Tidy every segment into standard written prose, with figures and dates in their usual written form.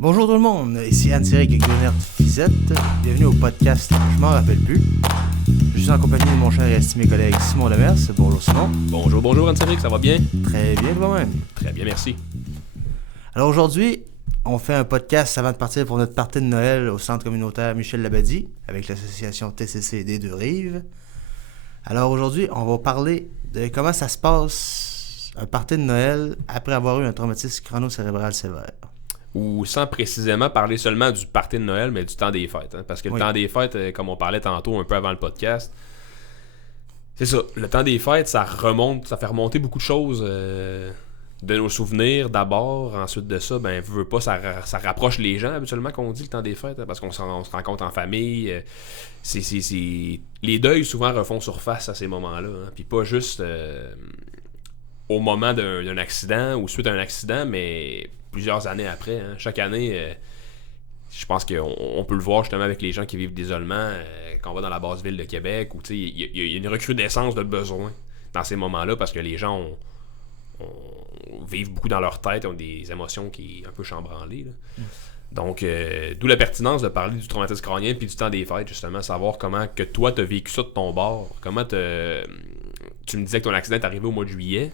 Bonjour tout le monde, ici Anne-Thierry Guéguenert-Fizette. Bienvenue au podcast Je m'en rappelle plus. Je suis en compagnie de mon cher et estimé collègue Simon Demers. Bonjour Simon. Bonjour Anne-Thierry, ça va bien? Très bien toi-même. Très bien, merci. Alors aujourd'hui, on fait un podcast avant de partir pour notre partie de Noël au centre communautaire Michel Labadie avec l'association TCC des Deux-Rives. Alors aujourd'hui, on va parler de comment ça se passe un party de Noël après avoir eu un traumatisme chrono-cérébral sévère. Ou sans précisément parler seulement du party de Noël, mais du temps des fêtes. Hein? Parce que le temps des fêtes, comme on parlait tantôt un peu avant le podcast, c'est ça. Le temps des fêtes, ça fait remonter beaucoup de choses de nos souvenirs d'abord. Ensuite de ça, veux pas, ça rapproche les gens habituellement qu'on dit le temps des fêtes, hein, parce qu'on se rencontre en famille. Les deuils souvent refont surface à ces moments-là. Hein? Puis pas juste au moment d'un accident ou suite à un accident, mais plusieurs années après. Hein. Chaque année, je pense qu'on peut le voir justement avec les gens qui vivent d'isolement, quand on va dans la basse ville de Québec, où il y a une recrudescence de besoins dans ces moments-là, parce que les gens vivent beaucoup dans leur tête, ont des émotions qui sont un peu chambranlées. Là. Donc, d'où la pertinence de parler du traumatisme crânien puis du temps des fêtes, justement, savoir comment que toi, t'as vécu ça de ton bord. Comment tu me disais que ton accident est arrivé au mois de juillet.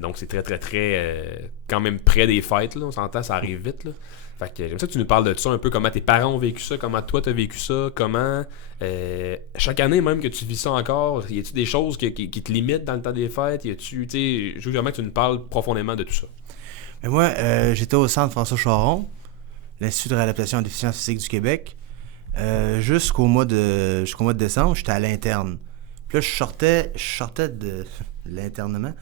Donc c'est très quand même près des fêtes, là, on s'entend, ça arrive vite. Là. Fait que j'aime ça que tu nous parles de ça un peu, comment tes parents ont vécu ça, comment toi t'as vécu ça, comment chaque année même que tu vis ça encore, y a-tu des choses qui te limitent dans le temps des fêtes, je veux vraiment que tu nous parles profondément de tout ça. Mais moi, j'étais au centre François Charon, l'Institut de réadaptation en déficience physique du Québec, jusqu'au mois de décembre, j'étais à l'interne. Puis là, je sortais de l'internement.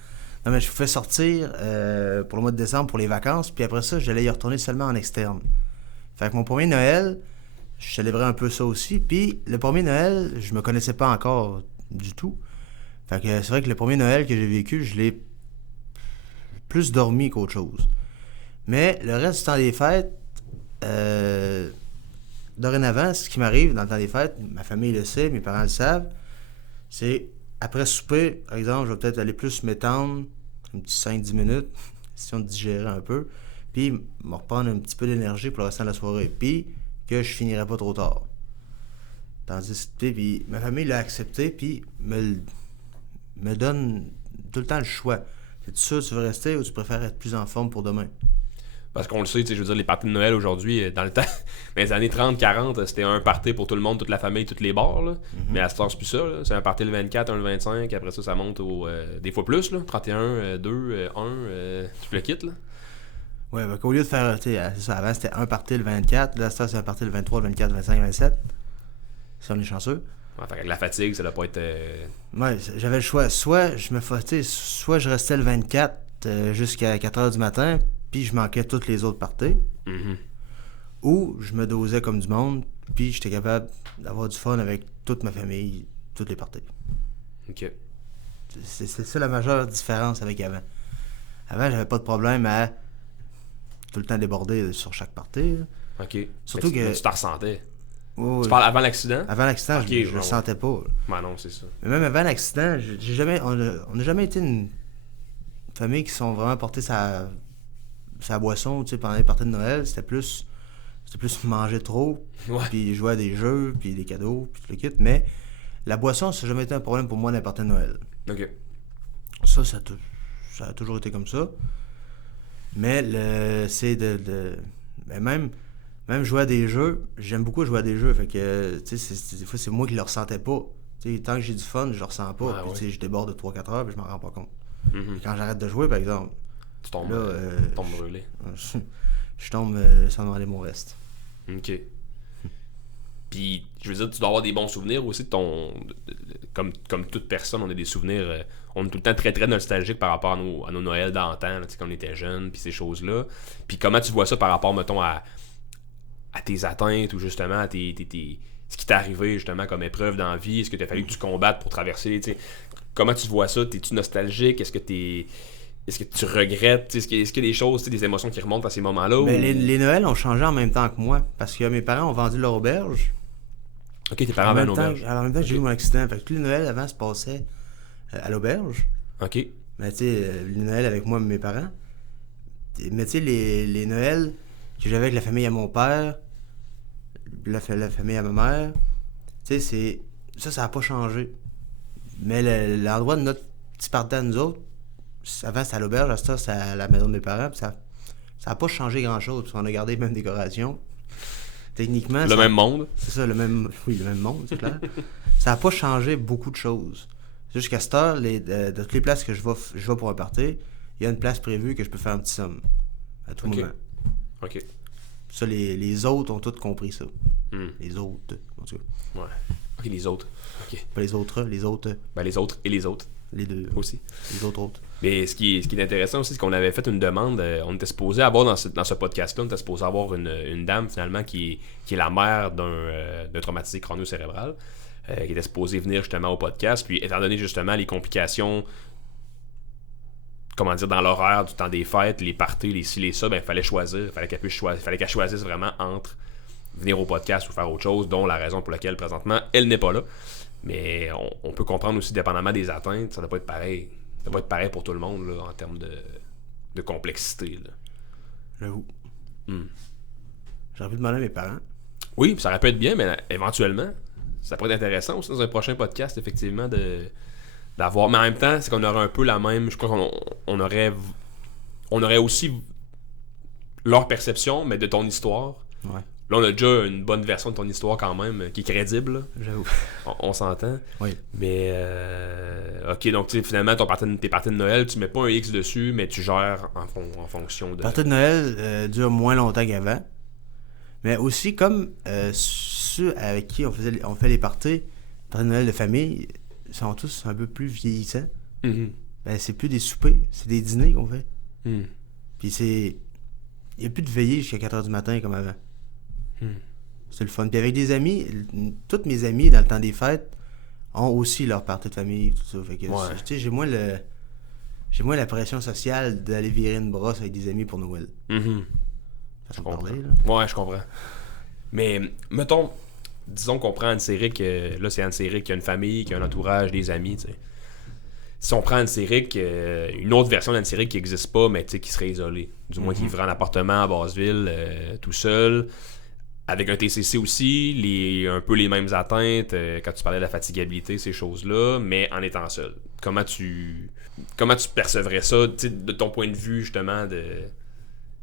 Non, mais je pouvais sortir pour le mois de décembre pour les vacances, puis après ça, j'allais y retourner seulement en externe. Fait que mon premier Noël, je célébrais un peu ça aussi, puis le premier Noël, je me connaissais pas encore du tout. Fait que c'est vrai que le premier Noël que j'ai vécu, je l'ai plus dormi qu'autre chose. Mais le reste du temps des fêtes, dorénavant, ce qui m'arrive dans le temps des fêtes, ma famille le sait, mes parents le savent, c'est après souper, par exemple, je vais peut-être aller plus m'étendre, un petit 5-10 minutes, si on digérer un peu, puis me reprendre un petit peu d'énergie pour le restant de la soirée, puis que je finirai pas trop tard. Tandis que, puis ma famille l'a accepté, puis me donne tout le temps le choix. Es-tu sûr que tu veux rester ou tu préfères être plus en forme pour demain? Parce qu'on le sait, je veux dire, les parties de Noël aujourd'hui, dans le temps, dans les années 30-40, c'était un party pour tout le monde, toute la famille, toutes les bars. Là. Mais à ce temps, c'est plus ça. Là. C'est un party le 24, un le 25, après ça monte des fois plus, là, 31, 2, 1, tu le quittes. Là. Ouais, donc au lieu de faire, c'est ça, avant c'était un party le 24, là c'est un party le 23, le 24, le 25, le 27. Si on est chanceux. Ouais, fait que la fatigue, ça doit pas être. Ouais, j'avais le choix. Soit je restais le 24 jusqu'à 4h du matin, puis je manquais toutes les autres parties. Mm-hmm. Ou je me dosais comme du monde, puis j'étais capable d'avoir du fun avec toute ma famille, toutes les parties. Ok. C'est ça la majeure différence avec avant. Avant, j'avais pas de problème à tout le temps déborder sur chaque partie. Là. Ok. Surtout que tu t'en ressentais. Oh, tu parles avant l'accident? Avant l'accident, okay, je le sentais pas. Ben non, c'est ça. Mais même avant l'accident, on n'a jamais été une famille qui sont vraiment portés sa boisson, tu sais, pendant les parties de Noël. C'était plus manger trop, puis jouer à des jeux, puis des cadeaux, puis tout le kit. Mais la boisson, ça n'a jamais été un problème pour moi dans les parties de Noël. Ok. Ça a toujours été comme ça. Mais c'est mais même jouer à des jeux, j'aime beaucoup jouer à des jeux. Fait que, tu sais, des fois, c'est moi qui le ressentais pas. Tu sais, tant que j'ai du fun, je le ressens pas. Ah, puis, tu sais, je déborde de 3-4 heures, puis je m'en rends pas compte. Mm-hmm. Et quand j'arrête de jouer, par exemple, tu tombes, là, tombes brûlé. Je tombe sans demander mon reste. Ok. Puis, je veux dire, tu dois avoir des bons souvenirs aussi de ton. Comme toute personne, on a des souvenirs. On est tout le temps très nostalgique par rapport à nos Noëls d'antan, quand on était jeunes, puis ces choses-là. Puis, comment tu vois ça par rapport, mettons, à tes atteintes ou justement à ce qui t'est arrivé justement comme épreuve dans la vie? Est-ce que tu as fallu que tu combattes pour traverser? T'sais? Comment tu vois ça? Es-tu nostalgique? Est-ce que tu regrettes? Est-ce qu'il y a des choses, des émotions qui remontent à ces moments-là? Ben, les Noëls ont changé en même temps que moi. Parce que mes parents ont vendu leur auberge. Ok, tes parents avaient une auberge. Alors en même temps, j'ai eu mon accident. Fait que tous les Noëls avant se passaient à l'auberge. Ok. Mais tu sais, les Noëls avec moi et mes parents. Mais tu sais, les Noëls que j'avais avec la famille à mon père, la famille à ma mère, tu sais, ça n'a pas changé. Mais l'endroit de notre petit party à nous autres, avant c'était à l'auberge, à ce temps c'était à la maison de mes parents, puis ça n'a pas changé grand-chose, parce qu'on a gardé les mêmes décorations. Techniquement... Le même monde. C'est ça, le même monde, c'est clair. Ça n'a pas changé beaucoup de choses. C'est juste qu'à cette heure, de toutes les places que je vais pour un party, il y a une place prévue que je peux faire un petit somme à tout moment. OK. Ça, les autres ont tous compris ça. Les autres, en tout cas. Ouais. OK, les autres. OK. Pas les autres, les autres. Ben, les autres et les autres. Les deux. Aussi. Les autres. Mais ce qui est intéressant aussi, c'est qu'on avait fait une demande. On était supposé avoir dans ce podcast-là, on était supposé avoir une dame finalement qui est la mère d'un traumatisé crânio-cérébral, qui était supposée venir justement au podcast. Puis étant donné justement les complications, comment dire, dans l'horaire du temps des fêtes, les parties, les ci, les ça, ben il fallait choisir. Fallait qu'elle choisisse vraiment entre venir au podcast ou faire autre chose, dont la raison pour laquelle présentement elle n'est pas là. Mais on peut comprendre aussi, dépendamment des atteintes, ça ne doit pas être pareil. Ça doit pas être pareil pour tout le monde là, en termes de complexité. Là. J'avoue. J'aurais pu demander à mes parents. Oui, ça aurait pu être bien, mais éventuellement, ça pourrait être intéressant aussi dans un prochain podcast, effectivement, d'avoir. Mais en même temps, c'est qu'on aurait un peu la même. Je crois qu'on aurait aussi leur perception, mais de ton histoire. Ouais. Là, on a déjà une bonne version de ton histoire quand même, qui est crédible. Là. J'avoue. On s'entend. Oui. Mais, ok, donc tu sais, finalement, tes parties de Noël, tu mets pas un X dessus, mais tu gères en fonction de... Les parties de Noël durent moins longtemps qu'avant. Mais aussi, comme ceux avec qui on fait les parties de Noël de famille, sont tous un peu plus vieillissants. Mm-hmm. Ben, c'est plus des soupers, c'est des dîners qu'on fait. Mm. Puis il n'y a plus de veillée jusqu'à 4h du matin comme avant. C'est le fun. Puis avec des amis, toutes mes amis dans le temps des fêtes ont aussi leur partie de famille, tout ça. Fait que, tu sais, j'ai moins la pression sociale d'aller virer une brosse avec des amis pour Noël. Mm-hmm. Façon de parler, là. Ouais, je comprends. Mais, mettons, disons qu'on prend Anne-Céric, là c'est Anne-Céric qui a une famille, qui a un entourage, des amis, tu sais. Si on prend Anne-Céric, une autre version d'Anne-Céric qui n'existe pas, mais tu sais, qui serait isolée. Du moins qui vivrait en appartement à Basseville, tout seul. Avec un TCC aussi, un peu les mêmes atteintes, quand tu parlais de la fatigabilité, ces choses-là, mais en étant seul. Comment tu percevrais ça, de ton point de vue, justement, de...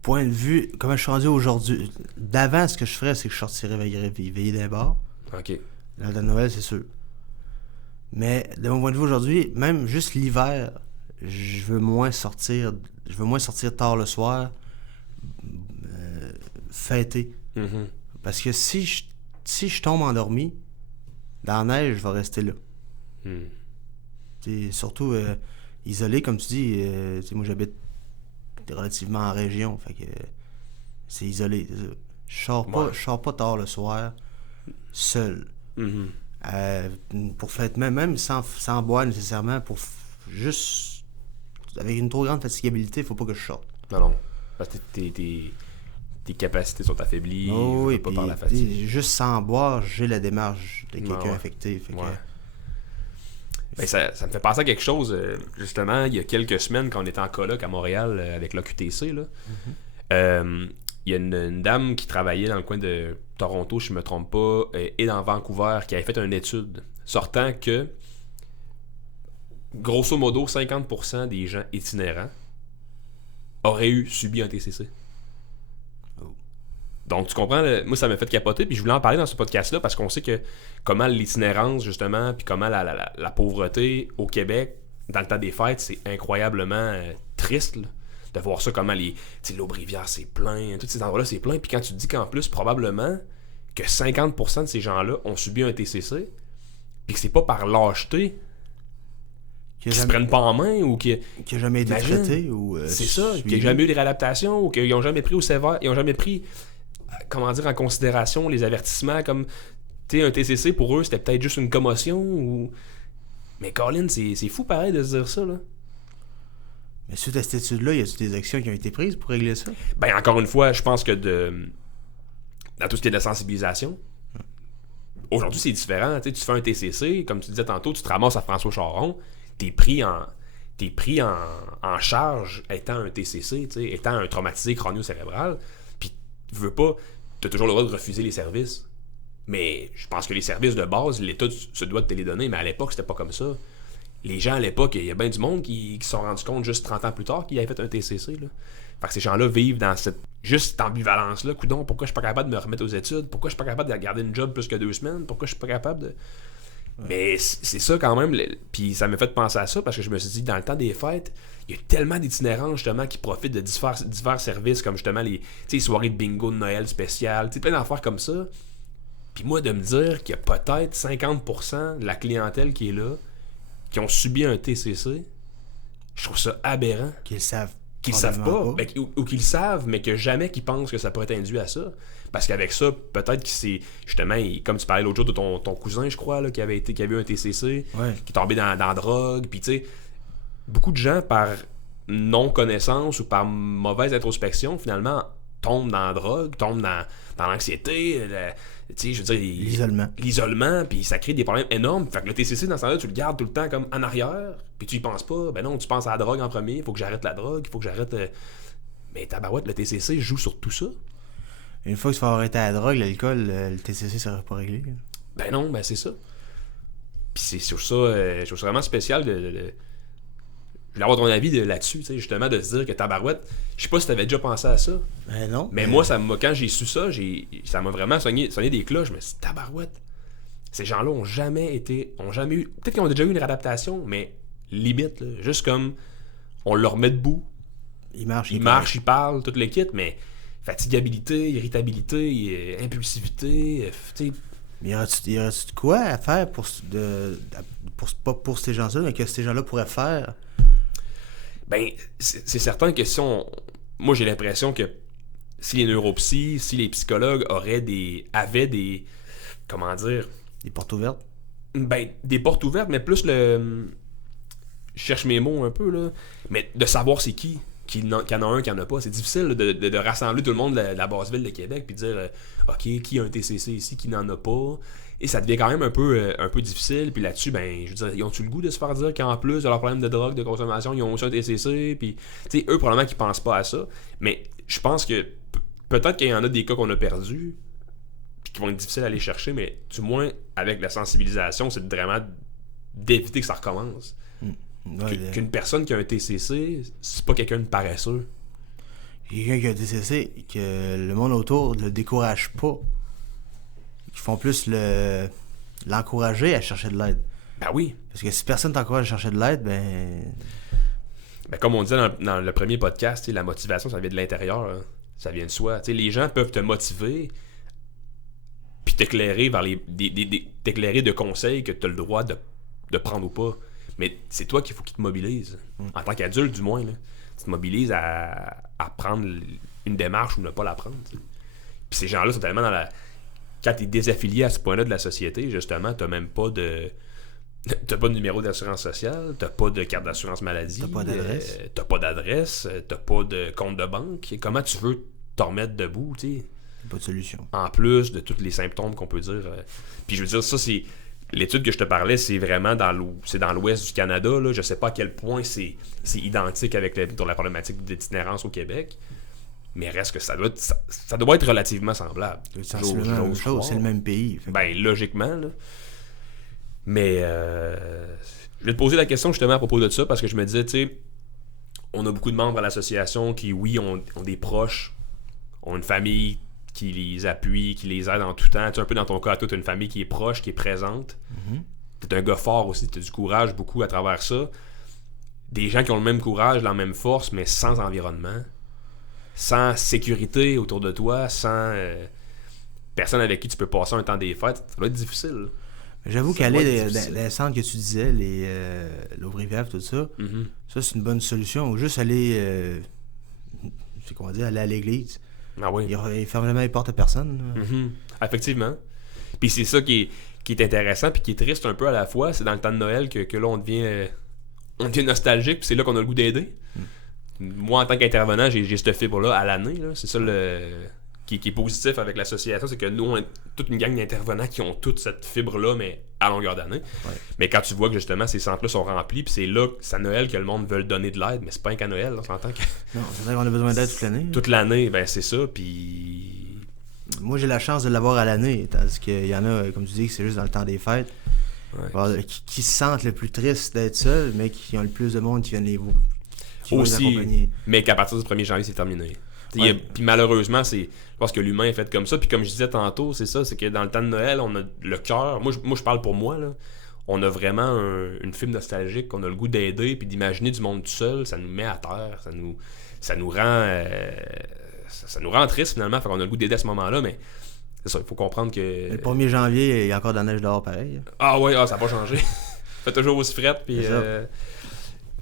Point de vue, comment je suis rendu aujourd'hui, d'avant, ce que je ferais, c'est que je sortirais veiller d'un bar. OK. Dans le Noël, c'est sûr. Mais de mon point de vue aujourd'hui, même juste l'hiver, je veux moins sortir tard le soir, fêter. Mm-hmm. Parce que si je tombe endormi, dans la neige, je vais rester là. Surtout isolé, comme tu dis. Moi, j'habite relativement en région. Fait que c'est isolé. Je sors pas tard le soir, seul. Mm-hmm. Pour fêter, même sans boire nécessairement, juste avec une trop grande fatigabilité, faut pas que je sorte. Non. Parce que tes capacités sont affaiblies, oui, pas par la fatigue. Juste sans boire, j'ai la démarche de quelqu'un affecté. Fait que... Ben, ça me fait penser à quelque chose, justement, il y a quelques semaines, quand on était en coloc à Montréal avec l'OQTC, là. Il y a une dame qui travaillait dans le coin de Toronto, si je me trompe pas, et dans Vancouver, qui avait fait une étude sortant que, grosso modo, 50% des gens itinérants auraient subi un TCC. Donc, tu comprends, moi, ça m'a fait capoter, puis je voulais en parler dans ce podcast-là, parce qu'on sait que comment l'itinérance, justement, puis comment la pauvreté au Québec, dans le temps des fêtes, c'est incroyablement triste, là, de voir ça, comment l'Aubrivière, c'est plein, tous ces endroits-là, c'est plein, puis quand tu te dis qu'en plus, probablement, que 50% de ces gens-là ont subi un TCC, puis que c'est pas par lâcheté qu'ils se prennent pas en main, ou qui a jamais été traité, ou... c'est ça, qu'il n'y a jamais eu de réadaptation, ou qu'ils n'ont jamais pris au sévère, ils n'ont jamais pris... comment dire, en considération les avertissements, comme, tu sais, un TCC, pour eux, c'était peut-être juste une commotion, ou... Mais Colin, c'est fou pareil de se dire ça, là. Mais suite à cette étude-là, y a-t-il des actions qui ont été prises pour régler ça? Ben, encore une fois, je pense que dans tout ce qui est de la sensibilisation, aujourd'hui, c'est différent, tu sais, tu fais un TCC, comme tu disais tantôt, tu te ramasses à François Charon, t'es pris en charge étant un TCC, tu sais, étant un traumatisé crânio-cérébral. veux pas, t'as toujours le droit de refuser les services. Mais je pense que les services de base, l'État se doit de te les donner, mais à l'époque, c'était pas comme ça. Les gens, à l'époque, il y a bien du monde qui se sont rendus compte juste 30 ans plus tard qu'ils avaient fait un TCC. Là. Fait que ces gens-là vivent dans cette ambivalence-là. Coudon, pourquoi je suis pas capable de me remettre aux études? Pourquoi je suis pas capable de garder une job plus que 2 semaines? Pourquoi je suis pas capable de... Mais c'est ça quand même. Puis ça m'a fait penser à ça parce que je me suis dit, dans le temps des fêtes, il y a tellement d'itinérants justement qui profitent de divers services comme justement les soirées de bingo de Noël spéciales, plein d'affaires comme ça. Puis moi, de me dire qu'il y a peut-être 50% de la clientèle qui est là qui ont subi un TCC, je trouve ça aberrant. Qu'ils savent. Qu'ils savent pas. Ben, ou qu'ils savent, mais que jamais qu'ils pensent que ça pourrait être induit à ça. Parce qu'avec ça, peut-être que c'est justement, comme tu parlais l'autre jour de ton cousin, je crois, là, qui avait eu un TCC, qui est tombé dans la drogue, puis tu sais, beaucoup de gens, par non-connaissance ou par mauvaise introspection, finalement, tombent dans la drogue, tombent dans l'anxiété, tu sais, je veux dire, l'isolement, puis ça crée des problèmes énormes. Fait que le TCC, dans ce temps-là, tu le gardes tout le temps comme en arrière, puis tu y penses pas. Ben non, tu penses à la drogue en premier, il faut que j'arrête la drogue, il faut que j'arrête... Mais tabarouette, le TCC joue sur tout ça. Une fois que tu vas arrêter la drogue, l'alcool, le TCC serait pas réglé. Ben non, ben c'est ça. Puis c'est sur ça, je trouve ça vraiment spécial je voulais avoir ton avis là-dessus, tu sais, justement, de se dire que tabarouette, je sais pas si t'avais déjà pensé à ça. Ben non. Mais moi, quand j'ai su ça, ça m'a vraiment sonné des cloches. Je me suis dit, tabarouette, ces gens-là ont jamais eu, peut-être qu'ils ont déjà eu une réadaptation, mais limite, là, juste comme on leur met debout. Ils marchent, ils parlent, toute l'équipe, mais fatigabilité, irritabilité, impulsivité, tu sais. Mais y aurait-tu de quoi à faire pour pas pour ces gens-là, mais que ces gens-là pourraient faire? Ben, c'est certain que moi, j'ai l'impression que si les neuropsys, si les psychologues avaient des... Comment dire? Des portes ouvertes? Ben, des portes ouvertes, mais plus je cherche mes mots un peu, là. Mais de savoir c'est qui en a un, qui en a pas. C'est difficile de rassembler tout le monde de la basse ville de Québec puis de dire, OK, qui a un TCC ici, qui n'en a pas? Et ça devient quand même un peu difficile. Puis là-dessus, ben, je veux dire, ils ont-tu le goût de se faire dire qu'en plus de leur problème de drogue, de consommation, ils ont aussi un TCC? Puis, tu sais, eux, probablement qu'ils pensent pas à ça. Mais je pense que peut-être qu'il y en a des cas qu'on a perdus, puis qui vont être difficiles à aller chercher, mais du moins, avec la sensibilisation, c'est vraiment d'éviter que ça recommence. Qu'une personne qui a un TCC, c'est pas quelqu'un de paresseux. Quelqu'un qui a un TCC, que le monde autour le décourage pas. Ils font plus l'encourager à chercher de l'aide. Ben oui. Parce que si personne t'encourage à chercher de l'aide, ben comme on disait dans le premier podcast, la motivation, ça vient de l'intérieur. Hein. Ça vient de soi. T'sais, les gens peuvent te motiver puis t'éclairer vers t'éclairer de conseils que tu as le droit de prendre ou pas. Mais c'est toi qu'il faut qu'il te mobilise. En tant qu'adulte, du moins. Là. Tu te mobilises à prendre une démarche ou ne pas la prendre. T'sais. Puis ces gens-là sont tellement dans la... Quand tu es désaffilié à ce point-là de la société, justement, tu n'as même pas de... T'as pas de numéro d'assurance sociale, t'as pas de carte d'assurance maladie, t'as pas d'adresse, t'as pas de compte de banque. Et comment tu veux te remettre debout, tu sais? Pas de solution. En plus de tous les symptômes qu'on peut dire. Puis je veux dire, ça, c'est... L'étude que je te parlais, c'est vraiment dans l'ouest du Canada. Là. Je sais pas à quel point c'est identique avec la problématique d'itinérance au Québec. Mais reste que ça doit être relativement semblable. C'est le même pays. Ben, logiquement, là. Mais je vais te poser la question justement à propos de ça parce que je me disais, tu sais, on a beaucoup de membres à l'association qui, oui, ont des proches, ont une famille qui les appuie, qui les aide en tout temps. Tu sais, un peu dans ton cas, tu as une famille qui est proche, qui est présente. Tu es un gars fort aussi, tu as du courage beaucoup à travers ça. Des gens qui ont le même courage, la même force, mais sans environnement, sans sécurité autour de toi, sans personne avec qui tu peux passer un temps des fêtes. Ça va être difficile. J'avoue qu'aller dans les centres que tu disais, l'Aube-Rivière, tout ça, ça c'est une bonne solution. Ou juste aller, aller à l'église. Ah oui. Il ferme jamais les portes à personne. Effectivement. Puis c'est ça qui est intéressant puis qui est triste un peu à la fois. C'est dans le temps de Noël que là, on devient nostalgique puis c'est là qu'on a le goût d'aider. Moi, en tant qu'intervenant, j'ai cette fibre-là à l'année. Là. C'est ça qui est positif avec l'association, c'est que nous, on est toute une gang d'intervenants qui ont toute cette fibre-là, mais à longueur d'année. Ouais. Mais quand tu vois que justement ces centres-là sont remplis, puis c'est là, c'est à Noël que le monde veut donner de l'aide, mais c'est pas qu'à Noël, on s'entend que... Non, c'est vrai qu'on a besoin d'aide toute l'année. Toute l'année, ben c'est ça, puis moi, j'ai la chance de l'avoir à l'année, tandis qu'il y en a, comme tu dis, que c'est juste dans le temps des fêtes, qui se sentent le plus tristes d'être seuls, mais qui ont le plus de monde qui viennent les voir. Aussi, mais qu'à partir du 1er janvier, c'est terminé. Puis malheureusement, je pense que l'humain est fait comme ça. Puis comme je disais tantôt, c'est ça, c'est que dans le temps de Noël, on a le cœur. Moi, je parle pour moi, là. On a vraiment une fibre nostalgique, on a le goût d'aider, puis d'imaginer du monde tout seul, ça nous met à terre, ça nous rend ça nous rend triste finalement, fait qu'on a le goût d'aider à ce moment-là, mais c'est ça, il faut comprendre que... Le 1er janvier, il y a encore de la neige dehors pareil. Ah ouais, ça n'a pas changé. Fait toujours aussi frette, puis...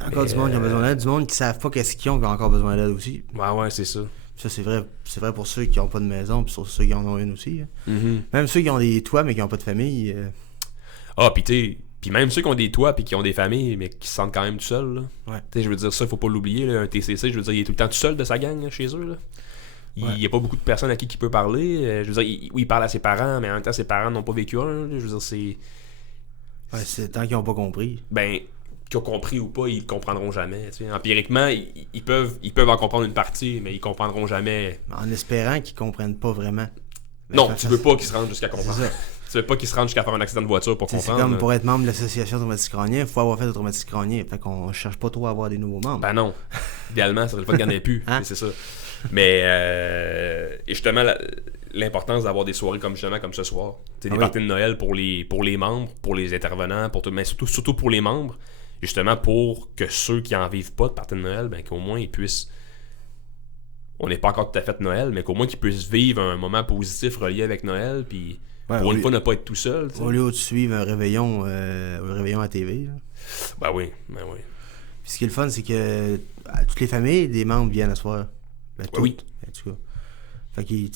Encore du monde qui a besoin d'aide, du monde qui savent pas qu'est-ce qu'ils ont qui ont encore besoin d'aide aussi. Ouais, c'est ça. Ça, c'est vrai pour ceux qui n'ont pas de maison, puis pour ceux qui en ont une aussi. Mm-hmm. Même ceux qui ont des toits, mais qui n'ont pas de famille. Puis même ceux qui ont des toits puis qui ont des familles, mais qui se sentent quand même tout seuls. Là. Ouais. Je veux dire, ça, il faut pas l'oublier. Là, un TCC, je veux dire, il est tout le temps tout seul de sa gang là, chez eux. Là. Il n'y a pas beaucoup de personnes à qui il peut parler. Je veux dire, il parle à ses parents, mais en même temps, ses parents n'ont pas vécu un. Là. Je veux dire, c'est... Ouais, c'est tant qu'ils n'ont pas compris. Ben, qu'ils ont compris ou pas, ils le comprendront jamais. T'sais. Empiriquement, ils peuvent en comprendre une partie, mais ils comprendront jamais. En espérant qu'ils comprennent pas vraiment. Mais non, tu veux pas qu'ils se rendent jusqu'à comprendre. C'est ça. Tu veux pas qu'ils se rendent jusqu'à faire un accident de voiture pour comprendre. C'est comme pour être membre de l'association traumatisme crânien, il faut avoir fait de traumatisme crânien. Fait qu'on cherche pas trop à avoir des nouveaux membres. Ben non. Idéalement, ça serait le fun qu'il n'y en ait plus. Hein? C'est ça. Mais et justement, l'importance d'avoir des soirées comme ce soir. Des parties de Noël pour les membres, pour les intervenants, pour tout, mais surtout pour les membres. Justement pour que ceux qui en vivent pas de parties de Noël, ben qu'au moins ils puissent. On n'est pas encore tout à fait de Noël, mais qu'au moins qu'ils puissent vivre un moment positif relié avec Noël, puis pour une fois ne pas être tout seul. T'sais. Au lieu de suivre un réveillon à TV. Là. Ben oui. Puis ce qui est le fun, c'est que toutes les familles, des membres viennent à soir. Ben, oui. En tout cas. Fait qu'ils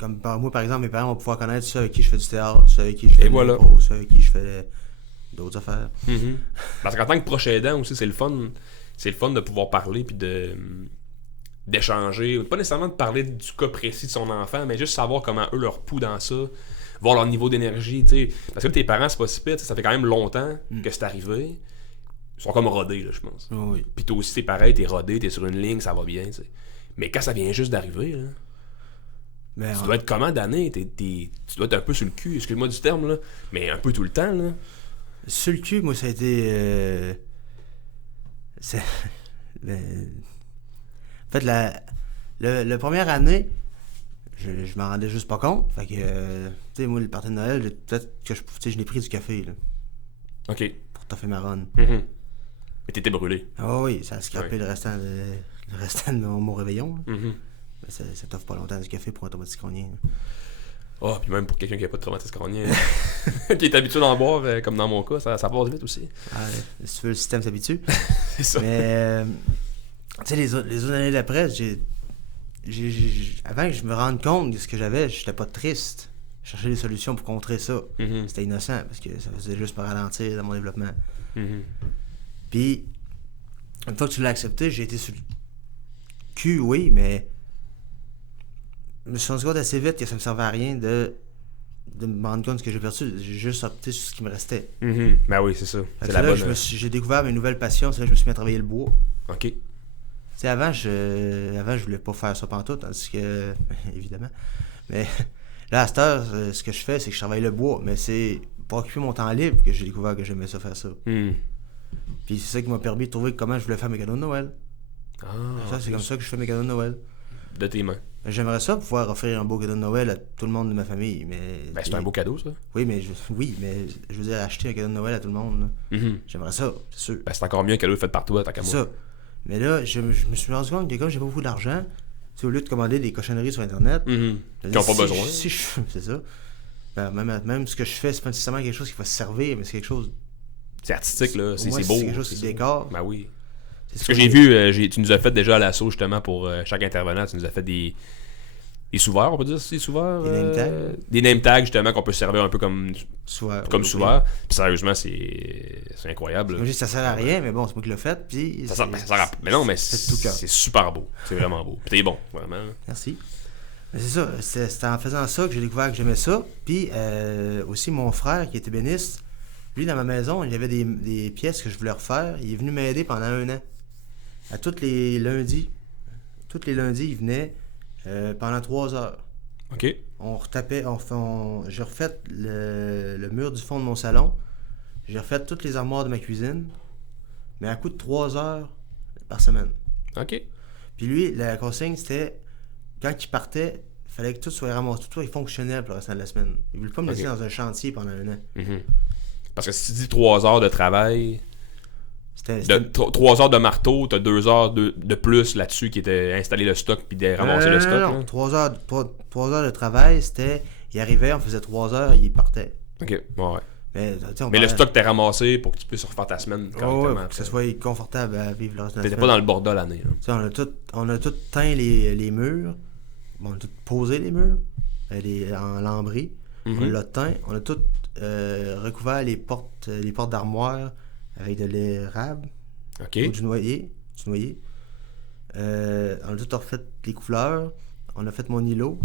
comme moi, par exemple, mes parents vont pouvoir connaître ceux avec qui je fais du théâtre, ceux avec qui je fais de l'impro, ceux avec qui je fais d'autres affaires. Mm-hmm. Parce qu'en tant que proche aidant aussi, c'est le fun de pouvoir parler puis d'échanger, pas nécessairement de parler du cas précis de son enfant, mais juste savoir comment eux leur poussent dans ça, voir leur niveau d'énergie, tu sais. Parce que tes parents, c'est pas si pire, ça fait quand même longtemps que c'est arrivé. Ils sont comme rodés, là, je pense. Oh oui. Puis toi aussi, t'es pareil, t'es rodé, t'es sur une ligne, ça va bien, tu sais. Mais quand ça vient juste d'arriver, là, ben, tu dois être comment d'année? Tu dois être un peu sur le cul, excuse-moi du terme, là, mais un peu tout le temps, là. Sur le cul, moi, ça a été... En fait, la première année, je m'en rendais juste pas compte. Fait que, tu sais, moi, le party de Noël, peut-être que je l'ai pris du café, là. OK. Pour toffer ma run. Mm-hmm. Mais t'étais brûlé. Ah oui, ça a scrapé le restant de mon réveillon. Mm-hmm. Mais ça t'offre pas longtemps du café pour un traumatisme crânien. Ah, puis même pour quelqu'un qui n'a pas de traumatisme crânien, qui est habitué d'en boire, comme dans mon cas, ça passe vite aussi. Ah, si tu veux, le système s'habitue. C'est ça. Mais, tu sais, les autres années d'après, avant que je me rende compte de ce que j'avais, j'étais pas triste. Je cherchais des solutions pour contrer ça. Mm-hmm. C'était innocent parce que ça faisait juste me ralentir dans mon développement. Mm-hmm. Puis, une fois que tu l'as accepté, j'ai été sur le cul, oui, mais je me suis rendu compte assez vite que ça me servait à rien de me rendre compte de ce que j'ai perdu. J'ai juste opté sur ce qui me restait. Mm-hmm. Ben oui, c'est ça. C'est la là, bonne... j'ai découvert mes nouvelles passions. C'est là que je me suis mis à travailler le bois. OK. Tu sais, avant, je voulais pas faire ça pantoute, tandis que... évidemment. Mais là, à cette heure, ce que je fais, c'est que je travaille le bois. Mais c'est pour occuper mon temps libre que j'ai découvert que j'aimais ça faire ça. Mm. Puis c'est ça qui m'a permis de trouver comment je voulais faire mes cadeaux de Noël. Ah, ça, c'est comme ça que je fais mes cadeaux de Noël. De tes mains. J'aimerais ça pouvoir offrir un beau cadeau de Noël à tout le monde de ma famille, mais... Ben, c'est un beau cadeau, ça. Oui, mais je veux dire, acheter un cadeau de Noël à tout le monde, là. Mm-hmm. J'aimerais ça, c'est sûr. Ben, c'est encore mieux un cadeau fait par toi, tant qu'à moi. Ça. Mais là, je me suis rendu compte que comme j'ai pas beaucoup d'argent, au lieu de commander des cochonneries sur Internet... Mm-hmm. Qui n'ont pas besoin. C'est ça. Ben, même ce que je fais, c'est pas nécessairement quelque chose qui va se servir, mais c'est quelque chose... C'est artistique, là. C'est beau. C'est quelque chose qui se décore. Ben oui. Ce que j'ai vu, tu nous as fait déjà à l'assaut, justement, pour chaque intervenant, tu nous as fait des souverains, on peut dire, des souverains. Des name tags. Des name tags, justement, qu'on peut servir un peu comme souverains. Puis sérieusement, c'est incroyable. Comme je dis, ça sert à rien, mais bon, c'est moi qui l'ai fait. Puis mais non, mais c'est super beau. C'est vraiment beau. Puis t'es bon, vraiment. Merci. Mais c'est ça. C'était en faisant ça que j'ai découvert que j'aimais ça. Puis aussi, mon frère, qui était béniste, lui, dans ma maison, il y avait des pièces que je voulais refaire. Il est venu m'aider pendant 1 an. À tous les lundis, il venait pendant 3 heures. OK. On retapait, j'ai refait le mur du fond de mon salon. J'ai refait toutes les armoires de ma cuisine, mais à coup de 3 heures par semaine. OK. Puis lui, la consigne, c'était, quand il partait, il fallait que tout soit ramassé, tout soit fonctionnel pour le restant de la semaine. Il voulait pas me laisser dans un chantier pendant un an. Parce que si tu dis 3 heures de travail, C'était 3 heures de marteau, t'as 2 heures de plus là-dessus qui était installer le stock puis de ramasser le stock. Non. 3 heures de travail, c'était, il arrivait, on faisait 3 heures, il partait. OK, ouais. Mais le stock t'es ramassé pour que tu puisses refaire ta semaine correctement. Ouais, pour que ce soit confortable à vivre le reste de la T'étais semaine. pas dans le bordel l'année. On a tout teint les murs. Bon, on a tout posé les murs en lambris. On l'a teint. On a tout recouvert les portes d'armoire avec de l'érable. OK. Ou du noyer. On a tout refait les couleurs. On a fait mon îlot.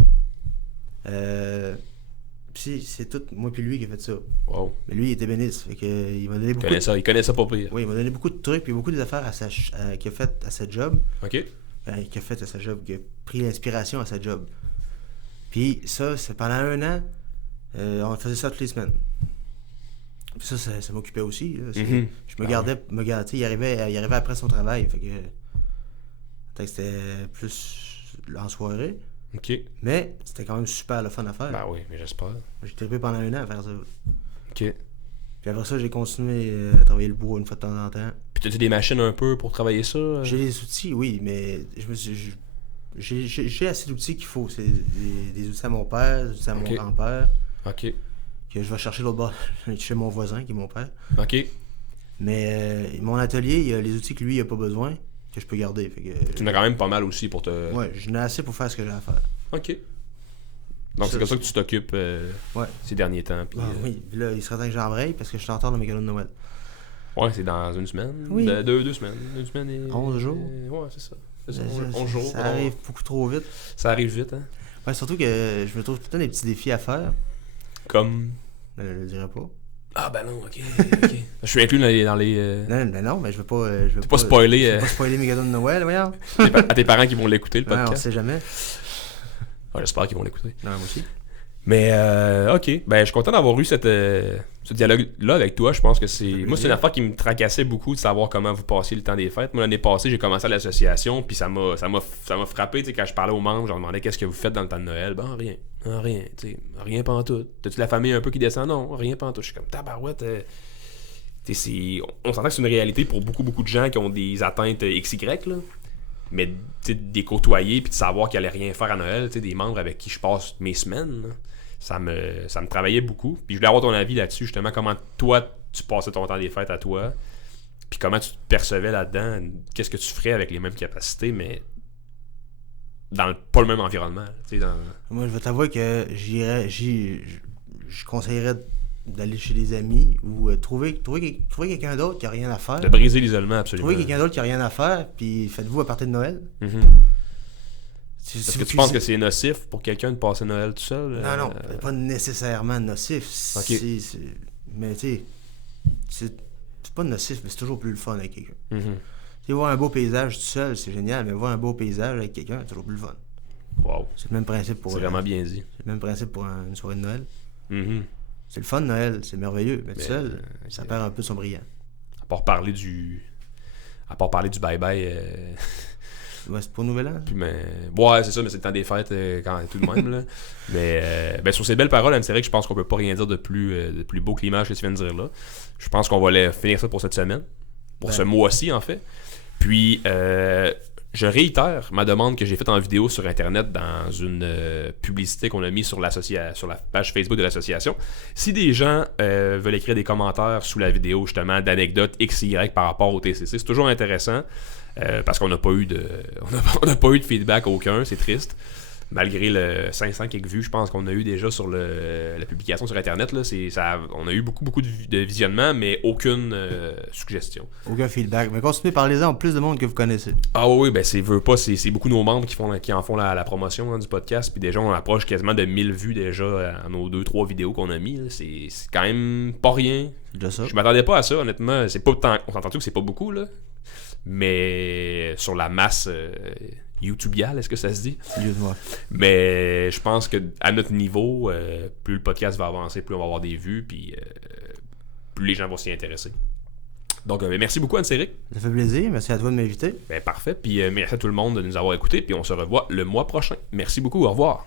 Puis c'est tout moi puis lui qui a fait ça. Wow. Mais lui, il était béniste. Fait que, il m'a donné beaucoup Il connaît ça pas pire. Oui, il m'a donné beaucoup de trucs puis beaucoup des affaires qu'il a fait à sa job. OK. Qu'il a fait à sa job, qui a pris l'inspiration à sa job. Puis ça, c'est pendant un an, on faisait ça toutes les semaines. Puis ça m'occupait aussi. Là. Je me gardais, il arrivait après son travail. Fait que peut-être que c'était plus en soirée. OK. Mais c'était quand même super le fun à faire. Ben oui, mais j'espère. J'ai trippé pendant un an à faire ça. OK. Puis après ça, j'ai continué à travailler le bois une fois de temps en temps. Puis t'as-tu des machines un peu pour travailler ça? J'ai des outils, oui, mais j'ai assez d'outils qu'il faut. C'est des outils à mon père, des outils à mon grand-père. OK. Que je vais chercher l'autre bord chez mon voisin, qui est mon père. OK. Mais mon atelier, il y a les outils que lui, il n'a pas besoin, que je peux garder. Fait que, tu en as quand même pas mal aussi pour te... Ouais, j'en ai assez pour faire ce que j'ai à faire. OK. Donc c'est comme ça que tu t'occupes ces derniers temps. Puis, oui, puis là, il serait temps que j'embraye parce que je suis en retard dans mes cadeaux de Noël. Ouais, c'est dans une semaine. Oui. Deux semaines. Une semaine et... 11 jours. Ouais, c'est ça. 11 jours. Ça arrive beaucoup trop vite. Ça arrive vite, hein? Ouais, surtout que je me trouve tout le temps des petits défis à faire. Comme... Je le dirai pas. Ah ben non, ok. Je suis inclus dans les Non, mais je veux pas... T'es pas spoiler... Je veux pas spoiler mes cadeaux de Noël, voyons. à tes parents qui vont l'écouter, le podcast. Ouais, on sait jamais. Ouais, j'espère qu'ils vont l'écouter. Non, moi aussi. Mais, ok. Ben, je suis content d'avoir eu ce dialogue-là avec toi. Je pense que c'est... Moi, c'est une affaire qui me tracassait beaucoup de savoir comment vous passiez le temps des fêtes. Moi, l'année passée, j'ai commencé à l'association, puis ça m'a frappé, tu sais, quand je parlais aux membres, je leur demandais qu'est-ce que vous faites dans le temps de Noël. Ben, rien. Rien, tu sais. Rien pantoute. T'as-tu la famille un peu qui descend? Non, rien pantoute. Je suis comme, tabarouette. On s'entend que c'est une réalité pour beaucoup, beaucoup de gens qui ont des atteintes XY, là. Mais des côtoyer puis de savoir qu'il allait rien faire à Noël, des membres avec qui je passe mes semaines, là, ça me travaillait beaucoup. Puis je voulais avoir ton avis là-dessus, justement, comment toi tu passais ton temps des fêtes à toi, puis comment tu te percevais là-dedans, qu'est-ce que tu ferais avec les mêmes capacités, mais pas le même environnement. Moi, je vais t'avouer que je conseillerais d'aller chez des amis ou trouver quelqu'un d'autre qui a rien à faire. De briser l'isolement, absolument. Trouver quelqu'un d'autre qui a rien à faire, puis faites-vous à partir de Noël. Est-ce que tu penses que c'est nocif pour quelqu'un de passer Noël tout seul? Non, pas nécessairement nocif. Okay. Mais tu sais, c'est pas nocif, mais c'est toujours plus le fun avec quelqu'un. Tu sais, voir un beau paysage tout seul, c'est génial, mais voir un beau paysage avec quelqu'un, c'est toujours plus le fun. Wow. C'est le même principe pour... C'est vraiment bien dit. C'est le même principe pour une soirée de Noël. C'est le fun de Noël, c'est merveilleux, mais tout seul, ça perd un peu son brillant. À part parler du bye-bye... Ouais, c'est pas nouvel an. Ouais, c'est ça, mais c'est le temps des fêtes quand tout de même. Là. Mais sur ces belles paroles, Anne, c'est vrai que je pense qu'on peut pas rien dire de plus beau que l'image que tu viens de dire là. Je pense qu'on va finir ça pour cette semaine. Pour ce mois-ci, en fait. Puis, je réitère ma demande que j'ai faite en vidéo sur Internet dans une publicité qu'on a mise sur la page Facebook de l'association. Si des gens veulent écrire des commentaires sous la vidéo, justement, d'anecdotes XY par rapport au TCC, c'est toujours intéressant. Parce qu'on n'a pas eu de feedback aucun, c'est triste. Malgré le 500 quelques vues, je pense qu'on a eu déjà sur la publication sur Internet. Là, on a eu beaucoup de visionnements, mais aucune suggestion. Aucun feedback. Mais continuez, parlez-en au plus de monde que vous connaissez. Ah oui, ben c'est beaucoup nos membres qui en font la promotion du podcast. Puis déjà, on approche quasiment de 1000 vues déjà à nos 2-3 vidéos qu'on a mis. Là. C'est quand même pas rien. C'est déjà ça. Je m'attendais pas à ça, honnêtement. C'est pas tant, on s'entend que c'est pas beaucoup, là. Mais sur la masse YouTubial, est-ce que ça se dit? Excuse-moi. Mais je pense que à notre niveau, plus le podcast va avancer, plus on va avoir des vues, puis plus les gens vont s'y intéresser. Donc, merci beaucoup, Anne-Céric. Ça fait plaisir. Merci à toi de m'inviter. Parfait. Puis merci à tout le monde de nous avoir écoutés. Puis on se revoit le mois prochain. Merci beaucoup. Au revoir.